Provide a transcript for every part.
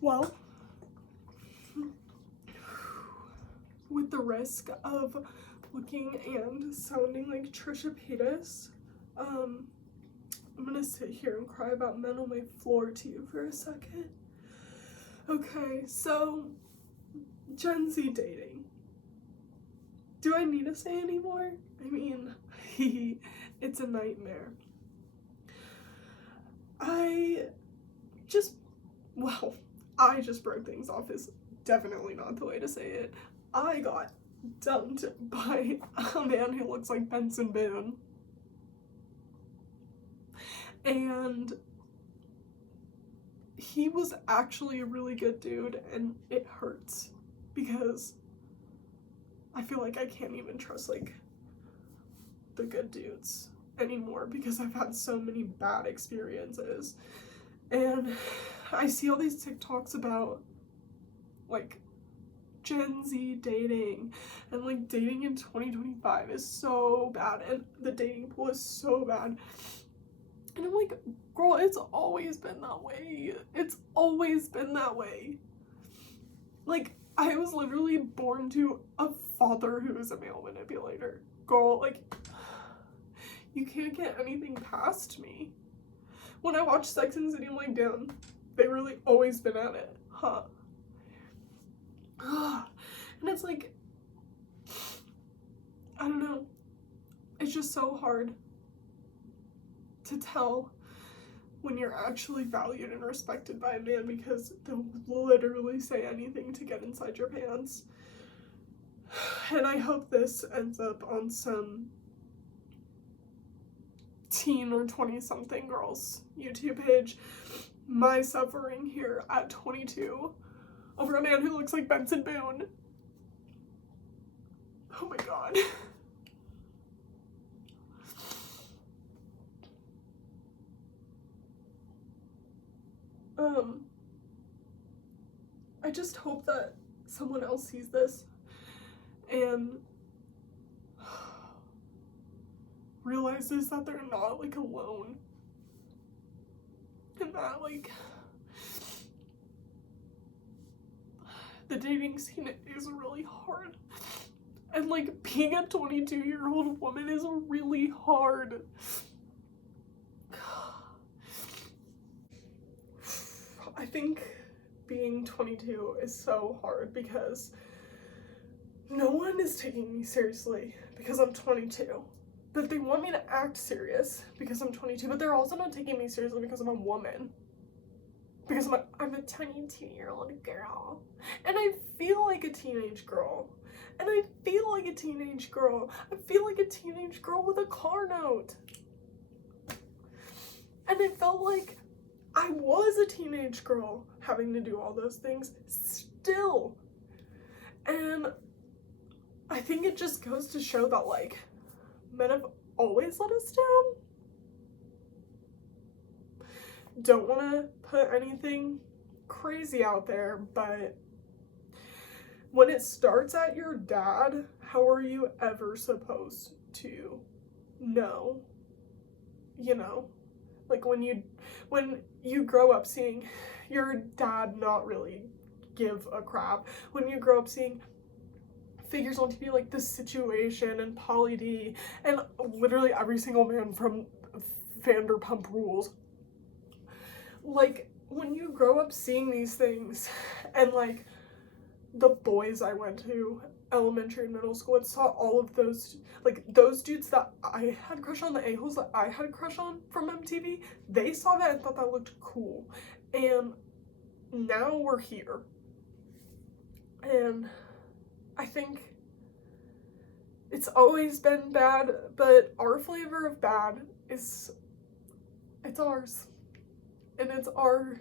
Well, with the risk of looking and sounding like Trisha Paytas, I'm gonna sit here and cry about men on my floor to you for a second. Okay, so Gen Z dating. Do I need to say any more? I mean, it's a nightmare. I just broke things off is definitely not the way to say it. I got dumped by a man who looks like Benson Boone. And he was actually a really good dude, and it hurts because I feel like I can't even trust like the good dudes anymore because I've had so many bad experiences. And I see all these TikToks about like Gen Z dating, and like dating in 2025 is so bad, and the dating pool is so bad. And I'm like, girl, it's always been that way. It's always been that way. Like, I was literally born to a father who is a male manipulator. Girl, like, you can't get anything past me. When I watch Sex and the City, I'm like, damn, they really always been at it, huh? And it's like, I don't know. It's just so hard to tell when you're actually valued and respected by a man because they'll literally say anything to get inside your pants. And I hope this ends up on some teen or 20-something girls YouTube page. My suffering here at 22 over a man who looks like Benson Boone. Oh my god. I just hope that someone else sees this and realizes that they're not like alone, and that like the dating scene is really hard, and like being a 22-year-old woman is really hard. I think being 22 is so hard because no one is taking me seriously because I'm 22. But they want me to act serious because I'm 22, but they're also not taking me seriously because I'm a woman. Because I'm a 22-year-old girl. And I feel like a teenage girl. And I feel like a teenage girl. I feel like a teenage girl with a car note. And I felt like I was a teenage girl having to do all those things still. And I think it just goes to show that like men have always let us down. Don't want to put anything crazy out there, but when it starts at your dad, how are you ever supposed to know? You know? Like when you grow up seeing your dad not really give a crap, when you grow up seeing figures on TV like The Situation and Pauly D and literally every single man from Vanderpump Rules, like when you grow up seeing these things and like the boys I went to elementary and middle school and saw all of those, like those dudes that I had a crush on, the a-holes that I had a crush on from MTV, they saw that and thought that looked cool. And now we're here. And I think it's always been bad, but our flavor of bad is, it's ours. And it's our,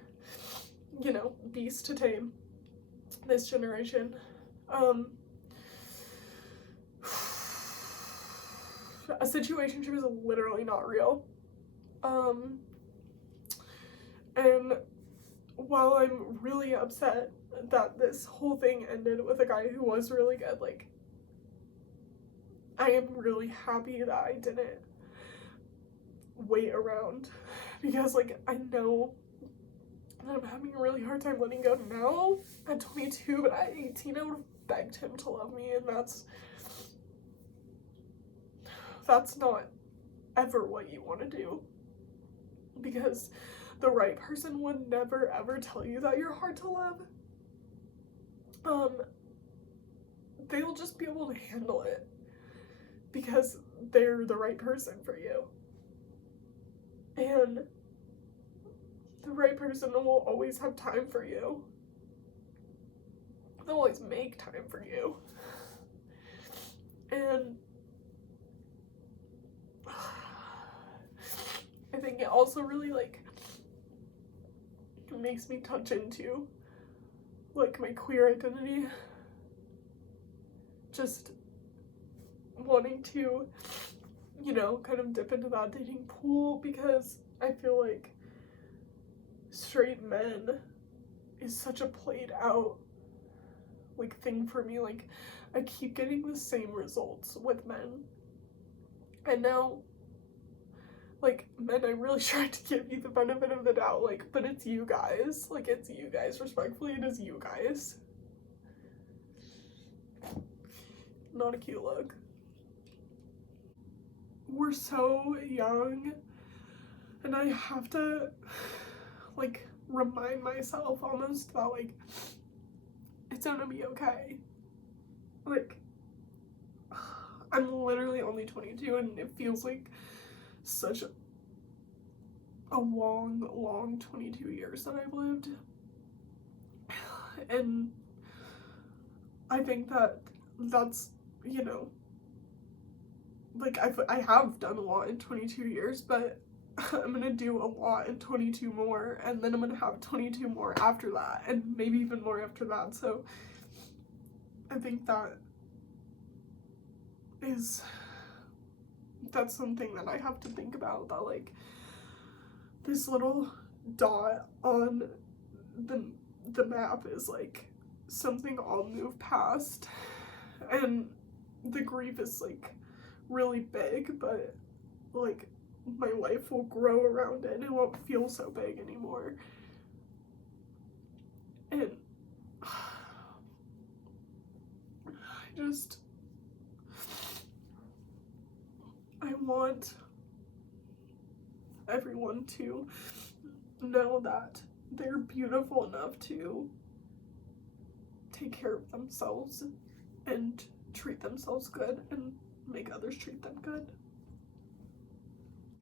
you know, beast to tame this generation. A situationship is literally not real. And while I'm really upset that this whole thing ended with a guy who was really good, like, I am really happy that I didn't wait around because, like, I know And I'm having a really hard time letting go now at 22, but at 18 I would have begged him to love me, and that's not ever what you want to do, because the right person would never ever tell you that you're hard to love. They'll just be able to handle it because they're the right person for you, and the right person will always have time for you. They'll always make time for you. And I think it also really, like, makes me touch into, like, my queer identity. Just wanting to, you know, kind of dip into that dating pool, because I feel like straight men is such a played out, like, thing for me. Like, I keep getting the same results with men, and now, like, men, I really tried to give you the benefit of the doubt, like, but it's you guys. Like, it's you guys. Respectfully, it is you guys. Not a cute look. We're so young, and I have to, like, remind myself almost that, like, it's gonna be okay. Like, I'm literally only 22, and it feels like such a long 22 years that I've lived. And I think that that's, you know, like, I have done a lot in 22 years, but I'm gonna do a lot in 22 more, and then I'm gonna have 22 more after that, and maybe even more after that. So I think that's something that I have to think about, that, like, this little dot on the map is, like, something I'll move past, and the grief is, like, really big, but, like, my life will grow around it, and it won't feel so big anymore. And I want everyone to know that they're beautiful enough to take care of themselves and treat themselves good and make others treat them good.